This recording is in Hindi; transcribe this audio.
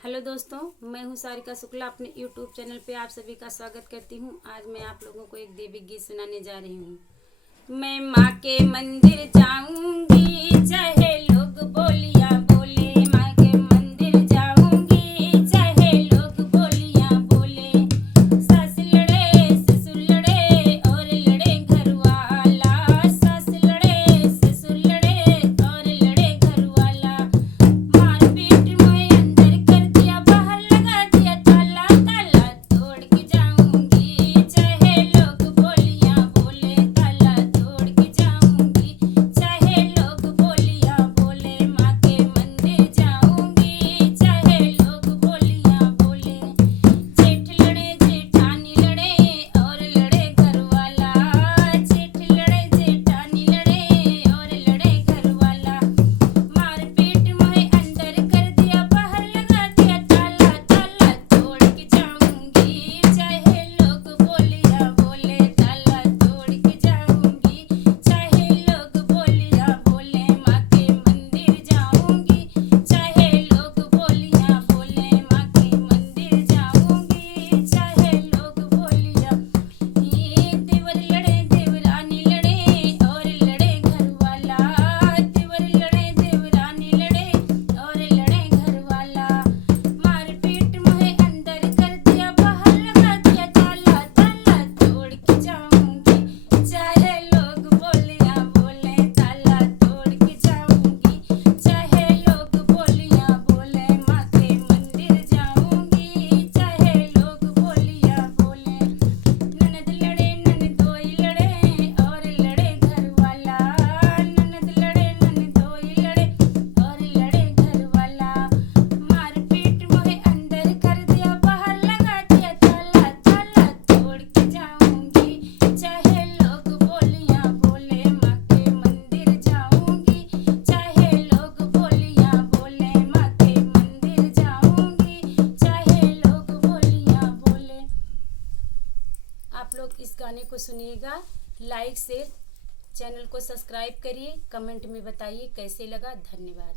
हेलो दोस्तों, मैं हूं सारिका शुक्ला। अपने यूट्यूब चैनल पे आप सभी का स्वागत करती हूं। आज मैं आप लोगों को एक देवी गीत सुनाने जा रही हूं। मैं माँ के मंदिर जाऊंगी, चाहे लोग बोलिया बोले। माँ के मंदिर जाऊंगी, चाहे लोग बोलिया बोले। सास लड़े ससुर लड़े और लड़े घर वाला। सास लड़े ससुर लड़े और लड़े घर वाला। मार पीट मोहे अंदर कर दिया, बाहर लगा दिया ताला। ताला तोड़ के जाऊंगी, चाहे लोग बोलिया बोले। ताला तोड़ के जाऊंगी, चाहे लोग बोलिया बोले। माँ के मंदिर जाऊंगी, चाहे लोग बोलिया बोले। जेठ लड़े जेठानी लड़े और लड़े घर वाला। जेठ लड़े जेठानी लड़े और लड़े घर वाला। मार पीट मोहे अंदर कर दिया, बाहर लगा दिया ताला। ताला तोड़ के जाऊंगी, चाहे लोग बोलिया बोले। ताला तोड़ के जाऊंगी, चाहे लोग बोलिया बोले। माँ के मंदिर जाऊंगी, चाहे लोग बोलिया बोले। माँ के मंदिर जाऊंगी, चाहे लोग बोलिया। ये देवर लड़े देवरानी लड़े और लड़े घर वाला। देवर लड़े देवरानी लड़े और लड़े घर वाला। मार पीट मोहे अंदर कर दिया, बाहर लगा दिया ताला। ताला तोड़ के जाऊंगी, चाहे लोग बोलिया बोले। ताला तोड़ के जाऊंगी, चाहे लोग बोलिया बोले। माँ के मंदिर जाऊंगी, चाहे लोग बोलिया बोले। ननद लड़े ननदोई लड़े और लड़े घर वाला। ननद लड़े ननदोई लड़े और लड़े घर वाला। मार पीट मोहे अंदर कर दिया, बाहर लगा दिया ताला। ताला तोड़ के जाऊंगी, चाहे लोग बोलिया बोले। माँ के मंदिर जाऊंगी, चाहे लोग बोलिया बोले। माँ के मंदिर जाऊंगी, चाहे लोग बोलिया बोले। आप लोग इस गाने को सुनिएगा, लाइक शेयर, चैनल को सब्सक्राइब करिए, कमेंट में बताइए कैसे लगा। धन्यवाद।